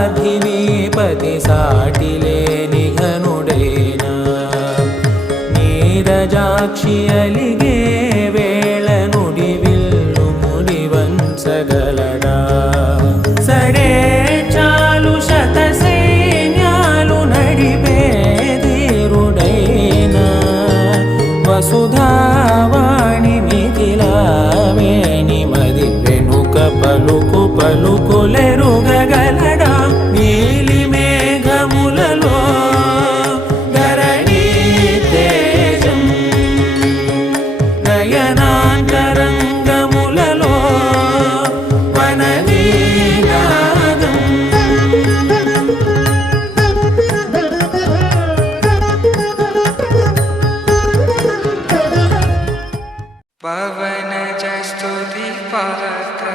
పార్థివీపతి సాటిలేని ఘనుడైనా నీరజాక్షి అలిగే వేళ నుడి విల్లు ముడి వంచగలడా సరే చాలు శత సైన్యాలు నడిపే ధీరుడైనా వసుధావాణి మిథిలావేణి మది వెనుక పలుకు పలుకులెరుగగలడా నీలి మేఘములలో ధరణీ తేజం నయనాంతరంగములలో వననీనాదం పవనజ స్తుతి పాత్ర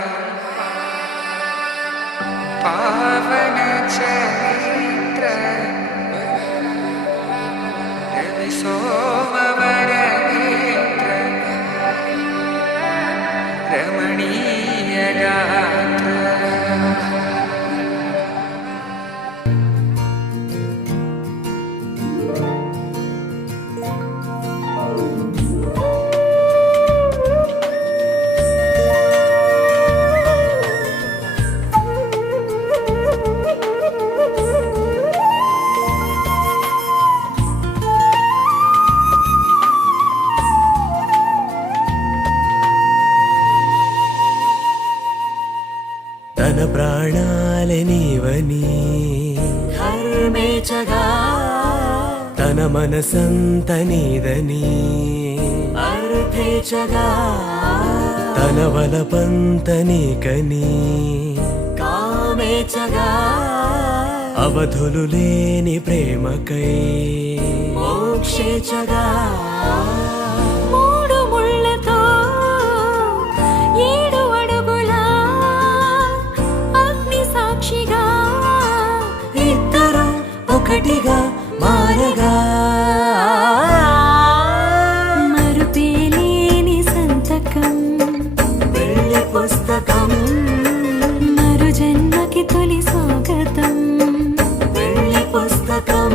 పావన చరిత్ర రవి సోమవర నేత్ర రమణీయ గాత్ర తన ప్రాణాలే నీవని హర్మేచగా తన మనసంత నీదని అర్థేచగా తన వలపంత నీకని కామేచగా అవధులు లేని ప్రేమకై మోక్షేచగా మూడు ముళ్ళతో ఏడు అడుగుల అగ్ని సాక్షిగా ఇద్దరు ఒకటిగా మారగా మరుపేలేని సంతకం వెళ్ళి పుస్తకం మరు జన్మకి తొలి స్వాగతం వెళ్ళి పుస్తకం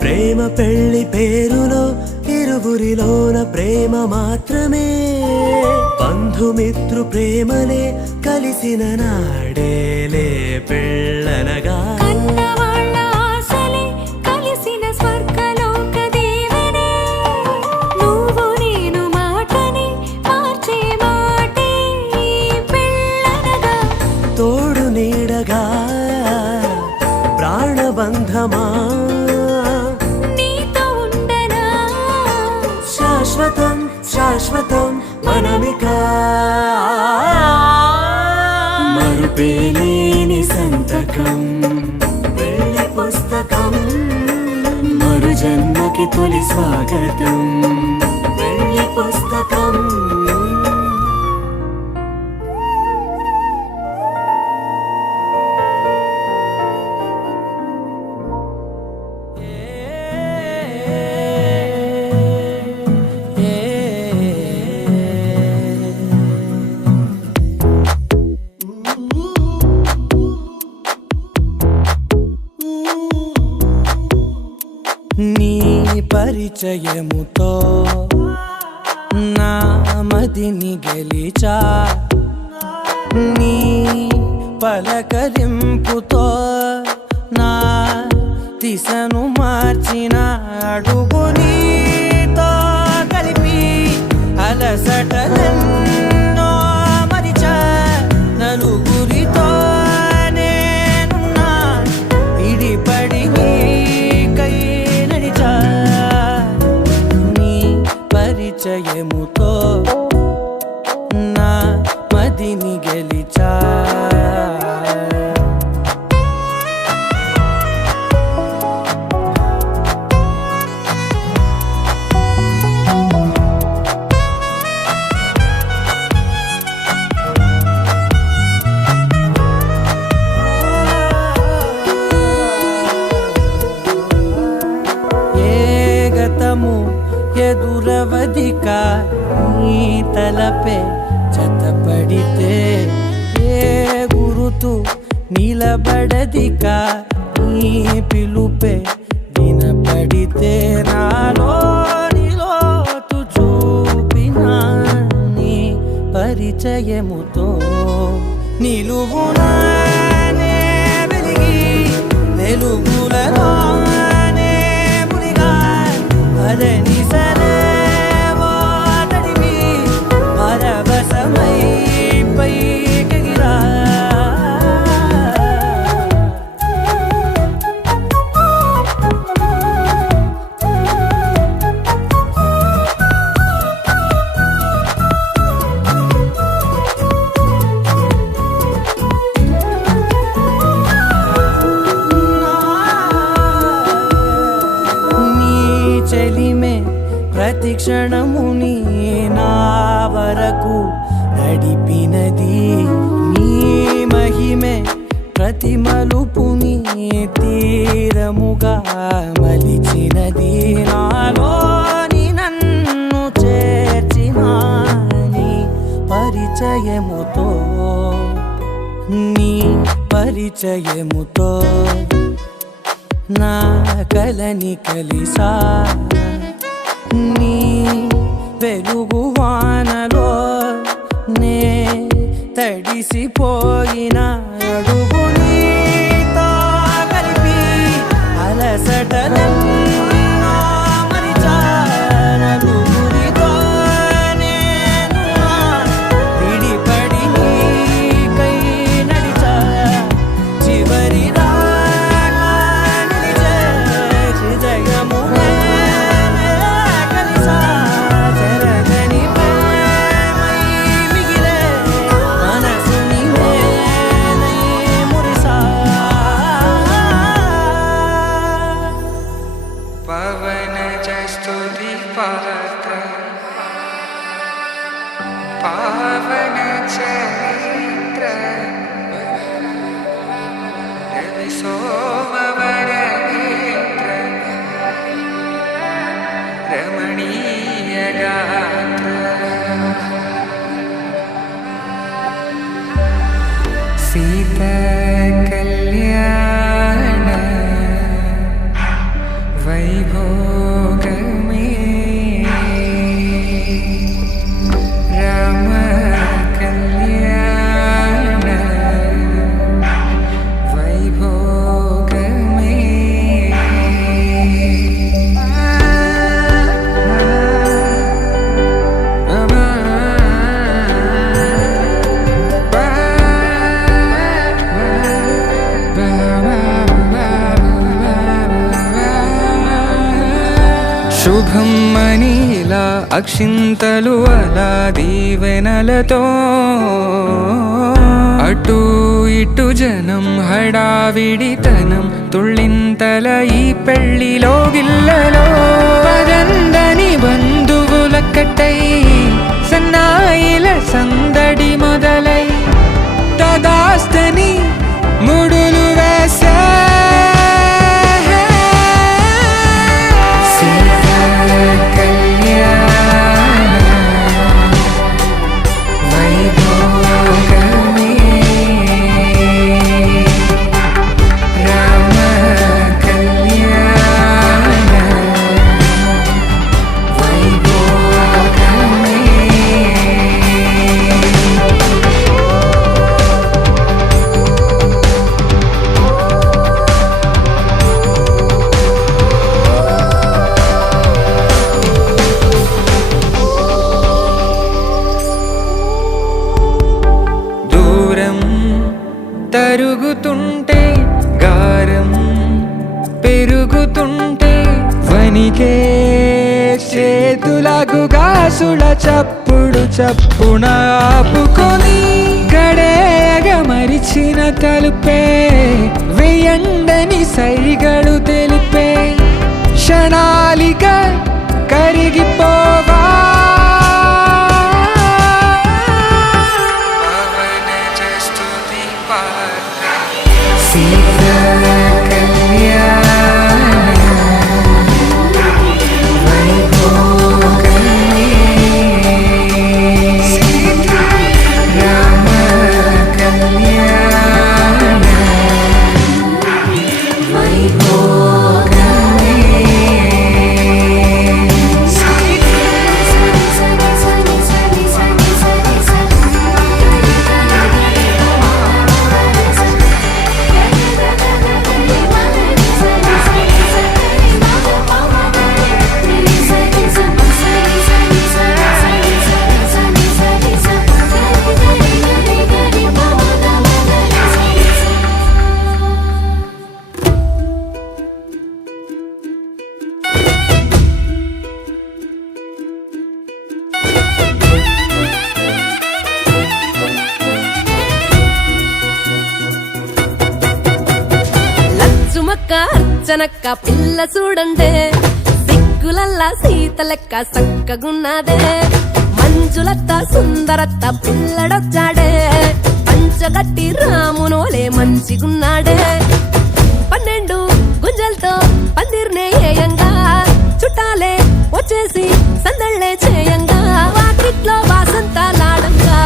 ప్రేమ పెళ్లి పేరులో ఇరువురిలోన ప్రేమ మాత్రమే బంధుమిత్రు ప్రేమలే కలిసిన నాడేలే పెళ్ళనగా కన్నవాళ్ళ ఆశలే కలిసిన స్వర్గలోక దీవెనే నువ్వు నేను మాటని మార్చే మాటే పెళ్ళనగా తోడు నీడగా ప్రాణబంధమా నీతో ఉండనా శాశ్వతం శాశ్వతం మనమిక మరుపేలేని సంతకం వెళ్ళి పుస్తకం మరు జన్మకి తొలి స్వాగతం వెళ్ళి పుస్తకం నీ పరిచయముతో నా మదిని గెలిచా నీ పలకరింపుతో నా దిశను మార్చిన అడుగు నీతో కలిపి అలసటలెన్నో మరిచా నలుగురితో నేనున్నా ఇడిపడి నీకై నడిచా నీ పరిచయముతో నా మదిని గెలిచా చెబుతూ నిలబడదిక నీ పిలుపే వినపడితే నాలోనిలోతు చూపిన నీ పరిచయముతో నిలువునానే వెలిగి వెలుగులలోనే మునిగా అదని సరేవో తడివి పరవశమై పైకెగిరా చెలిమే ప్రతి క్షణముని నా వరకు నడిపినది నీ మహిమే ప్రతి మలుపుని తీరముగా మలిచినది నాలోని నన్ను చేర్చిన నీ పరిచయముతో నీ పరిచయముతో నా కలని కలిసా నీ వెలుగు వానలో నే తడిసిపోయిన అడుగు నీతో కలిపి అలసటలెన్నో మరిచా నలుగురితో నేను విడిపడి నీకై నడిచా చివరి पावन चरित्र रवि सोमवर नेत्र रमणीय गात्र सीता कल्याण वैभोग శుభం మనీలా అక్షింతలు అలా దీవెనలతో అటు ఇటు జనం హడావిడితనం తుళ్ళింతల ఈ పెళ్లిలో గిల్లలో పదందని బంధువుల కట్టై సన్నాయిల సందడి మొదలై తదాస్తని ముడులు వేసే తరుగుతుంటే గారం పెరుగుతుంటే వనికే చేతులకు గాసుల చప్పుడు చప్పున ఆపుకొని గడేగ మరిచిన తలుపే వేయండని సైగడు తెలిపే క్షణాలిక కరిగిపోవా కళ్యాణ లచ్చమ్మక్క అర్చనక్క పిల్ల చూడండే సిగ్గులల్లా సీత లెక్క సక్కగున్నదే మంజులత్త సుందరత్త పిల్లడొచ్చాడే పంచగట్టి రామునోలే మంచిగున్నాడే 12 గుంజలతో పందిర్నే ఏయంగా చుట్టాలే వచ్చేసి సందళ్ళే చేయంగా వాకిట్లో వాసంతాలాడంగా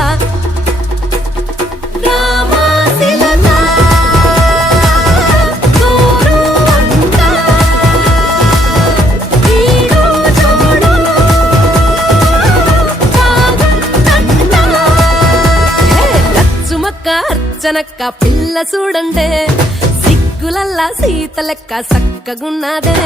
అర్చనక్క పిల్ల చూడండే సిగ్గులల్లా సీత లెక్క సక్కగున్నదే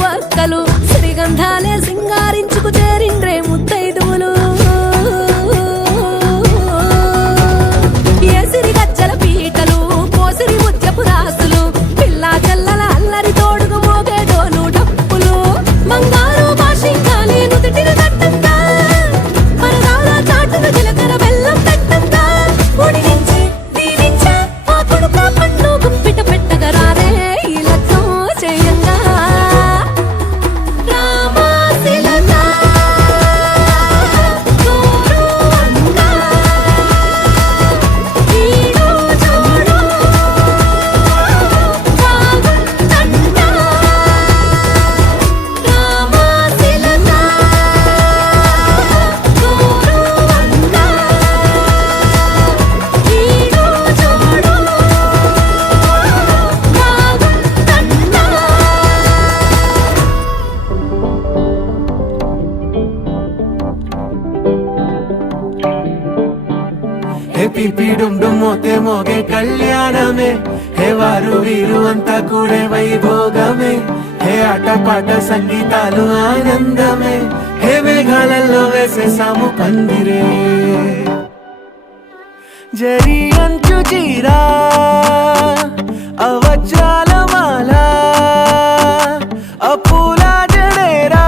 వక్కలు శ్రీగంధాలే సింగారించుకు చేరిండ్రే ముత్తైదువులు ఏసిరి గజ్జల పీటలు పోసిరి ముత్యపు రాసులు పిల్లా చెల్లల అల్లరి తోడుగు మోగేడోలు డప్పులు బంగారు భాషింగాలి నుదిటిన కట్టంతా పరదాల చాటును జీలకర్ర బెల్లం పెట్టంతా ఉడిగించి దీనించా ఆ కొడుకు పన్ను గుప్పిట పెట్టగా రారే ఈ లక్కం చేయంగా పిపి డుమ్ డుమ్ మోతే మోగే కళ్యాణమే హే వారు వీరు అంతా కూడే వైభోగమే హే ఆటపాట సంగీతాలు ఆనందమే హే మేఘాలలో వేసేసాము పందిరే జరి అంచు చీరా అవజ్రాల మాల అపూల జడేరా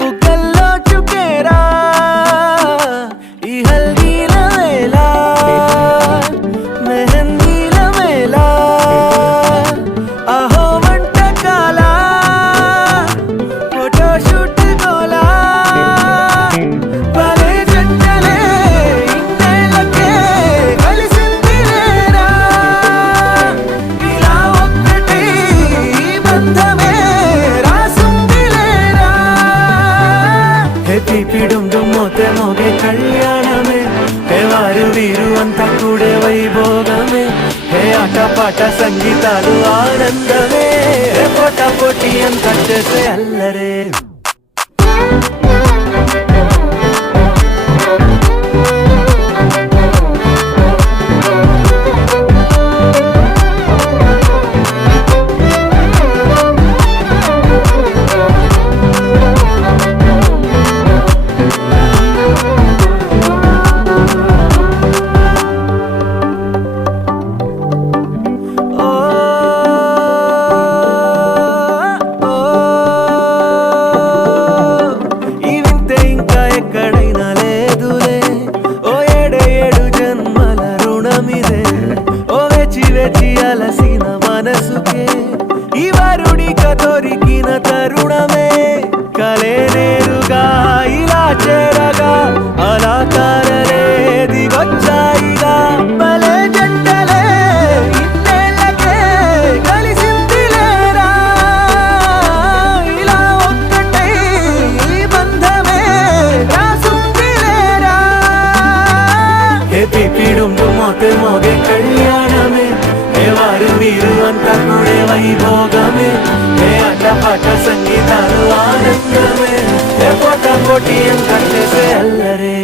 బుగ్గల్లో చుకేరా ఈ హల్దీల వేళ మెహందీల వేళ అహో వంటకాల ఫోటోషూట్ గోలా భలే జంటలే ఇన్నేళ్ళకే కలిసింది లేరా ఇలా ఒక్కటి బంధమే రాసుంది లేరా హే పిపి డుమ్ డుమ్ మోతే మోగే కళ్యాణమే హే వారు వీరు అంతా కూడే వైభోగమే హే ఆటపాట సంగీతాలు ఆనందమే హే పోటా పోటీ అంతా చేసే అల్లరే అలసిన మనసుకే ఈ వరుడిక దొరికిన తరుణమే కలే నేరుగా ఇలా చేరగా అలా కారలే దిగొచ్చాయిగా భలే జంటలే ఇన్నేళ్ళకే కలిసింది లేరా ఇలా ఒక్కటై ఈ బంధమే రాసుంది లేరా హే పిపి డుమ్ డుమ్ మోతే మోగే కళ్యాణమే హే వారు వీరు అంతా కూడే వైభోగమే హే ఆటపాట సంగీతాలు ఆనందమే హే పోటా పోటీ అంతా చేసే అల్లరే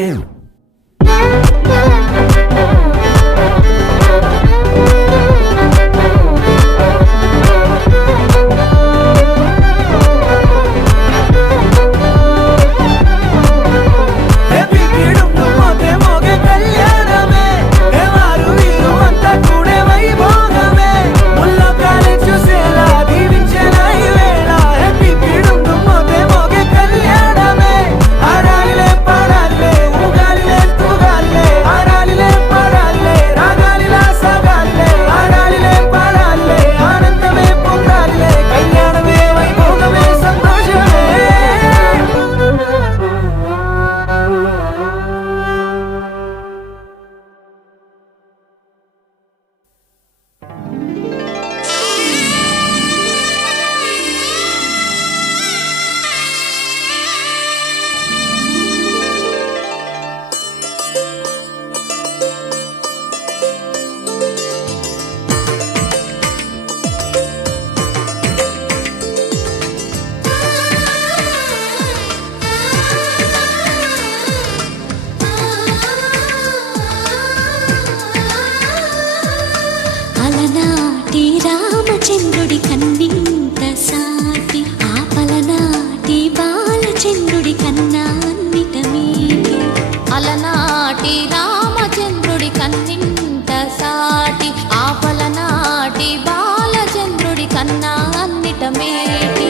కన్నా అన్నిట మేటి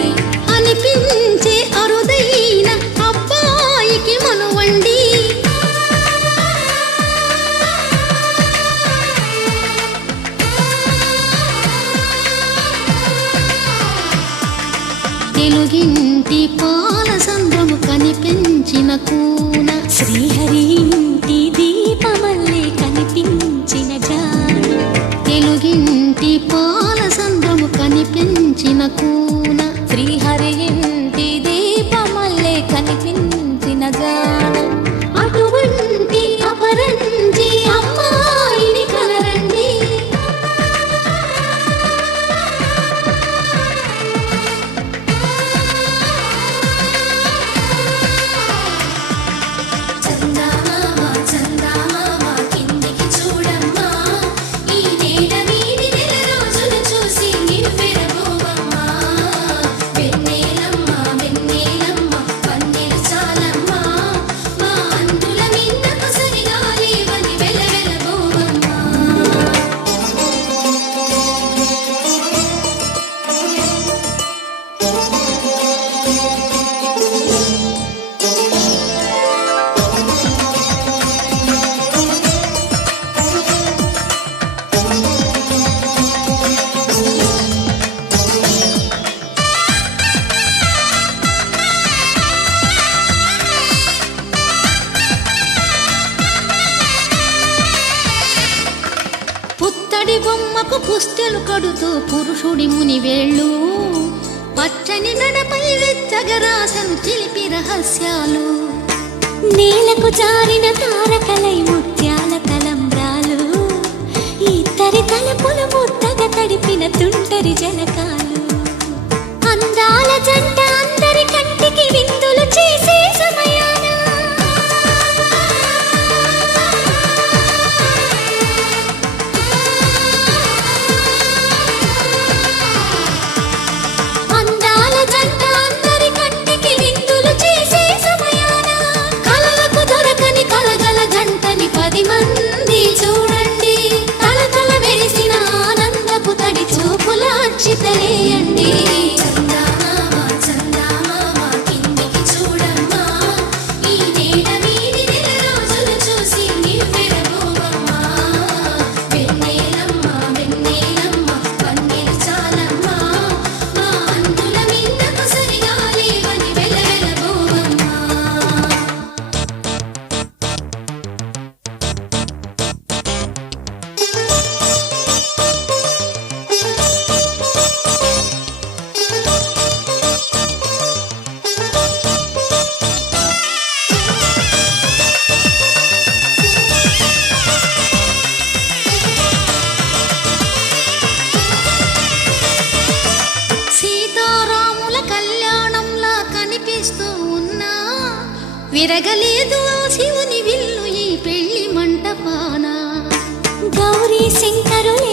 అనిపించే అరుదైన అబ్బాయికి మనువండి తెలుగింటి పాల సంద్రము కనిపించిన కూన శ్రీహరి ఇంటి దీపమల్లే కనిపించిన జాన తెలుగింటి పాల సంద్రము కనిపించిన కూన శ్రీహరి ఇంటి దీపమల్లే కనిపించిన జాన అటువంటి అపరంజి అమ్మాయిని కలరండి చందమామ చందమామ కిందికి చూడమ్మా ఈ నేల వీడి నెల రోజులు చూసి నివ్వెరబోవమ్మా వెన్నెలమ్మ వెన్నెలమ్మ పన్నెలు చాలమ్మా మా అందుల మిన్నకు సరిగా లేవని వెలవెలబోవమ్మా పుత్తడి బొమ్మకు పుస్తెలు కడుతూ పురుషుడి ముని వేళ్ళు పచ్చని గడపై వెచ్చగరాసను చిలిపి రహస్యాలు నేలకు జారిన తారకలై ముత్యాల తలంబ్రాలు ఇద్దరి తలపులు ముద్దగా తడిపిన తుంటరి జలకాలు అందాల జంట అందరి కంటికి విందులు చేసే సమయాన అందాల జంట అందరి కంటికి విందులు చేసే సమయాన కలలకు దొరకని కలగల జంటని 10 మంది చూడండి తలతల మెరిసిన ఆనందపు తడి చూపుల అచ్చితలేయండి చందమామ చందమామ కిందికి చూడమ్మా ఈ నేల వీడి నెల రోజులు చూసి నివ్వెరబోవమ్మా వెన్నెలమ్మ వెన్నెలమ్మ పన్నెలు చాలమ్మా మా అందుల మిన్నకు సరిగా లేవని వెలవెలబోవమ్మా సీతారాముల కళ్యాణంలా కనిపిస్తూ ఉన్నా విరగలేదు ఆ శివుని విల్లు ఈ పెళ్లి మంటపాన గౌరీ శంకరుల